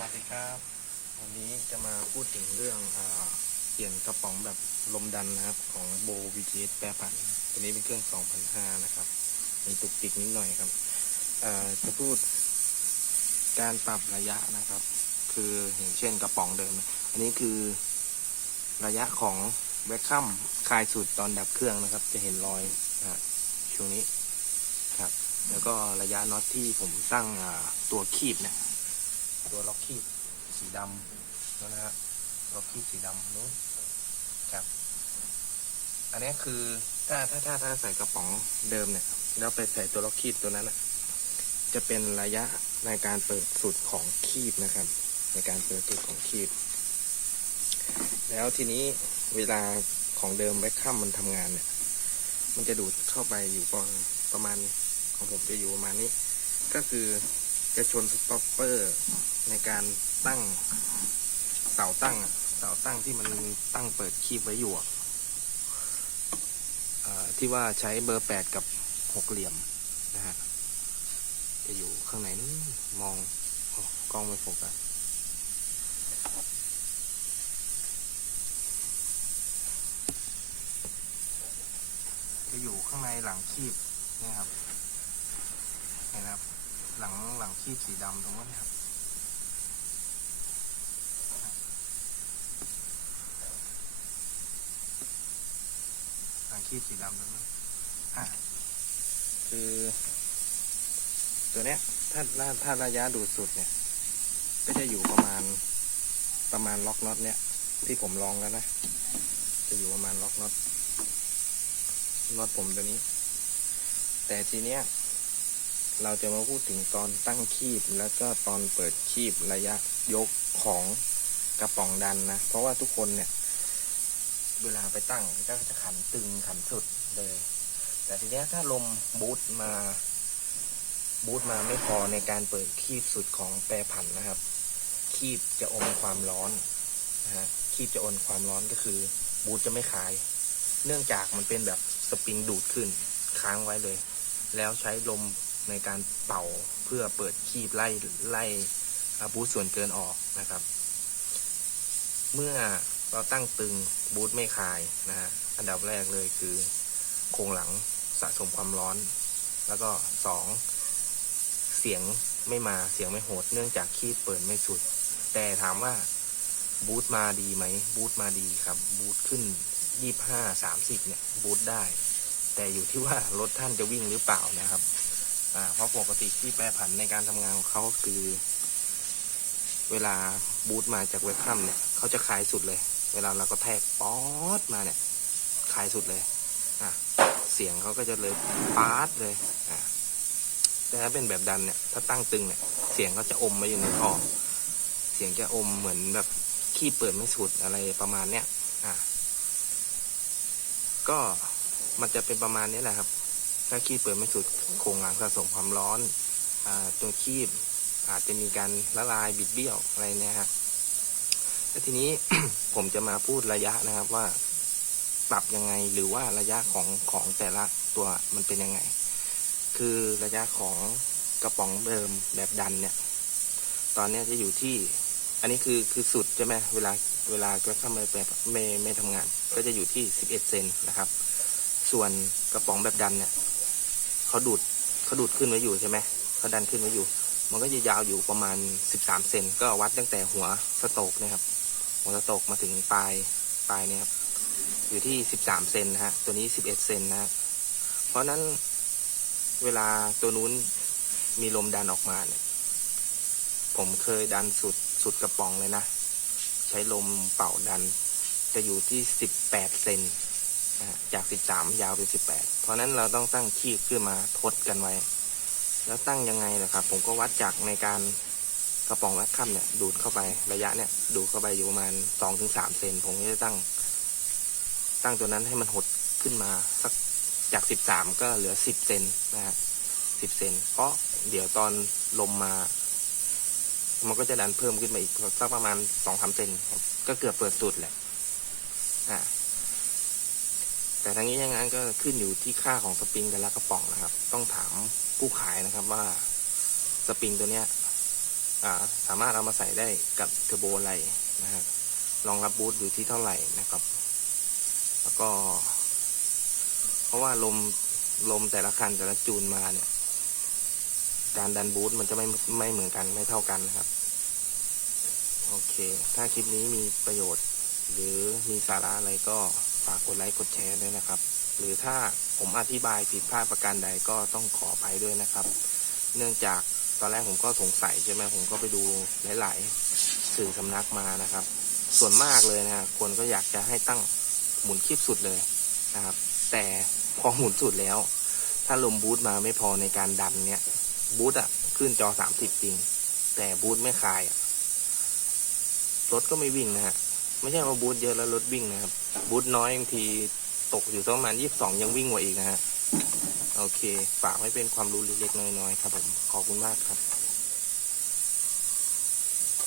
วัสดีครับ วันนี้จะมาพูดถึงเรื่องอเปลี่ยนกระป๋องแบบลมดันนะครับของโบ VGS แปรผัน ตัวนี้เป็นเครื่อง 2005 นะครับ มีตุกติกนิดหน่อยครับ จะพูดการปรับระยะนะครับ คืออย่างเช่นกระป๋องเดิม อันนี้คือระยะของแวคคัมคลายสุดตอนดับเครื่องนะครับ จะเห็นรอยนะฮะช่วงนี้ครับ แล้วก็ระยะน็อตที่ผมตั้งตัวคีบเนี่ย ตัวล็อกคีบสีดำนะฮะล็อกคีบสีดำนู้นครับ อันนี้คือถ้าถ้าถ้าถ้าใส่กระป๋องเดิมเนี่ยแล้วไปใส่ตัวล็อกคีบตัวนั้นอะจะเป็นระยะในการเปิดสุดของคีบนะครับ ในการเปิดสุดของคีบ แล้วทีนี้เวลาของเดิมแบ็คคัมมันทำงานเนี่ย มันจะดูดเข้าไปอยู่ประมาณประมาณของผมจะอยู่ประมาณนี้ ก็คือ จะชนสต็อปเปอร์ในการตั้งเสาตั้งเสาตั้งที่มันตั้งเปิดคีบไว้อยู่ที่ว่าใช้เบอร์แปดกับหกเหลี่ยมนะฮะจะอยู่ข้างในนู้นมองอกล้องไม่โฟกัสจะอยู่ข้างในหลังคีบนะครับเห็นไหมครับ หลังหลังคีบสีดำตรงนั้นครับหลังคีบสีดำตรงนั้นอะคือ ตัวเนี้ยถ้าถ้าถ้าระยะดูดสุดเนี่ย ก็จะอยู่ประมาณประมาณล็อกน็อตเนี่ย ที่ผมลองแล้วนะ จะอยู่ประมาณล็อกน็อตน็อตผมตัวนี้ แต่ทีเนี้ย เราจะมาพูดถึงตอนตั้งคีบแล้วก็ตอนเปิดคีบระยะยกของกระป๋องดันนะ เพราะว่าทุกคนเนี่ย เวลาไปตั้งก็จะขันตึงขันสุดเลย แต่ทีเนี้ยถ้าลมบูทมา บูทมาไม่พอในการเปิดคีบสุดของแปรผันนะครับ คีบจะอมความร้อนนะฮะคีบจะอมความร้อนก็คือ บูทจะไม่คลาย เนื่องจากมันเป็นแบบสปริงดูดขึ้นค้างไว้เลย แล้วใช้ลม ในการเป่าเพื่อเปิดคีบไล่ไล่อบูทส่วนเกินออกนะครับ เมื่อเราตั้งตึงบูทไม่คลายนะฮะอันดับแรกเลยคือ โครงหลังสะสมความร้อน แล้วก็สองเสียงไม่มาเสียงไม่โหด เนื่องจากคีบเปิดไม่สุด แต่ถามว่าบูทมาดีไหมบูทมาดีครับ บูทขึ้นยี่ห้าสามสิบเนี่ยบูทได้ แต่อยู่ที่ว่ารถท่านจะวิ่งหรือเปล่านะครับ อ่าเพราะปกติที่แปรผันในการทำงานของเขาคือ เวลาบูทมาจากเว็บคัมเนี่ยเขาจะคลายสุดเลย เวลาเราก็แทกป๊อดมาเนี่ยคลายสุดเลยอะเสียงเขาก็จะเลยป๊าดเลยอะแต่ถ้าเป็นแบบดันเนี่ยถ้าตั้งตึงเนี่ยเสียงเขาจะอมมาอยู่ในท่อเสียงจะอมเหมือนแบบขี้เปิดไม่สุดอะไรประมาณเนี้ยอะก็มันจะเป็นประมาณนี้แหละครับ ถ้าขี้เปิดไม่สุดโครงหลังสะสมความร้อนอตัวคีบอาจจะมีการละลายบิดเบี้ยวอะไรเนี่ยฮะแล้วทีนี้ ผมจะมาพูดระยะนะครับว่าปรับยังไงหรือว่าระยะของของแต่ละตัวมันเป็นยังไง คือระยะของกระป๋องเดิมแบบดันเนี่ย ตอนนี้จะอยู่ที่ อันนี้คือคือสุดใช่ไหมเวลาเวลากระเข้ามาแบบไม่ไม่ทำงาน ก็จะอยู่ที่สิบเอ็ดเซนนะครับ ส่วนกระป๋องแบบดันเนี่ย เขาดูดเขาดูดขึ้นไว้อยู่ใช่ไหมเขาดันขึ้นไว้อยู่ มันก็จะยาวอยู่ประมาณ 13เซนก็วัดตั้งแต่หัวสโตกนะครับ หัวสโตกมาถึงปลายปลายเนี่ยครับอยู่ที่ 13เซนนะฮะตัวนี้ 11เซนนะฮะเพราะนั้นเวลาตัวนู้นมีลมดันออกมาเนี่ย ผมเคยดันสุดสุดกระป๋องเลยนะ ใช้ลมเป่าดันจะอยู่ที่ 18เซนนะฮะ จาก 13 ยาวเป็น 18 เพราะนั้นเราต้องตั้งคีบขึ้นมาทดกันไว้ แล้วตั้งยังไงนะครับ ผมก็วัดจากในการกระป๋องแวคคัมเนี่ย ดูดเข้าไประยะเนี่ย ดูดเข้าไปอยู่ประมาณสองถึงสามเซนผมก็จะตั้ง ตั้งตัวนั้นให้มันหดขึ้นมาสักจากสิบสามก็เหลือสิบเซนนะฮะสิบเซน เพราะเดี๋ยวตอนลมมา มันก็จะดันเพิ่มขึ้นมาอีกสักประมาณสองสามเซนก็เกือบเปิดสุดแหละ อ่า แต่ทั้งนี้ทั้งนั้นก็ขึ้นอยู่ที่ค่าของสปริงแต่ละกระป๋องนะครับ ต้องถามผู้ขายนะครับว่าสปริงตัวเนี้ยสามารถเอามาใส่ได้กับเทอร์โบอะไรนะครับรองรับบูทอยู่ที่เท่าไหร่นะครับ แล้วก็ เพราะว่าลมลมแต่ละคันแต่ละจูนมาเนี่ย การดันบูทมันจะไม่ไม่เหมือนกันไม่เท่ากันนะครับ โอเค ถ้าคลิปนี้มีประโยชน์ หรือมีสาระอะไรก็ ฝากกดไลค์กดแชร์ด้วยนะครับ หรือถ้าผมอธิบายผิดพลาดประการใดก็ต้องขออภัยด้วยนะครับ เนื่องจากตอนแรกผมก็สงสัยใช่ไหมผมก็ไปดูหลาย ๆ สื่อสำนักมานะครับ ส่วนมากเลยนะคนก็อยากจะให้ตั้งหมุนคลิปสุดเลยนะครับ แต่พอหมุนสุดแล้ว ถ้าลมบูทมาไม่พอในการดันเนี่ยบูทอะขึ้นจอสามสิบจริง แต่บูทไม่คลายอะรถก็ไม่วิ่งนะฮะ ไม่ใช่ว่าบูทเยอะแล้วรถวิ่งนะครับ บูทน้อยบางทีตกอยู่ประมาณยี่สิบสองยังวิ่งกว่าอีกนะฮะ โอเค ฝากให้เป็นความรู้เล็กๆน้อยๆครับผม ขอบคุณมากครับ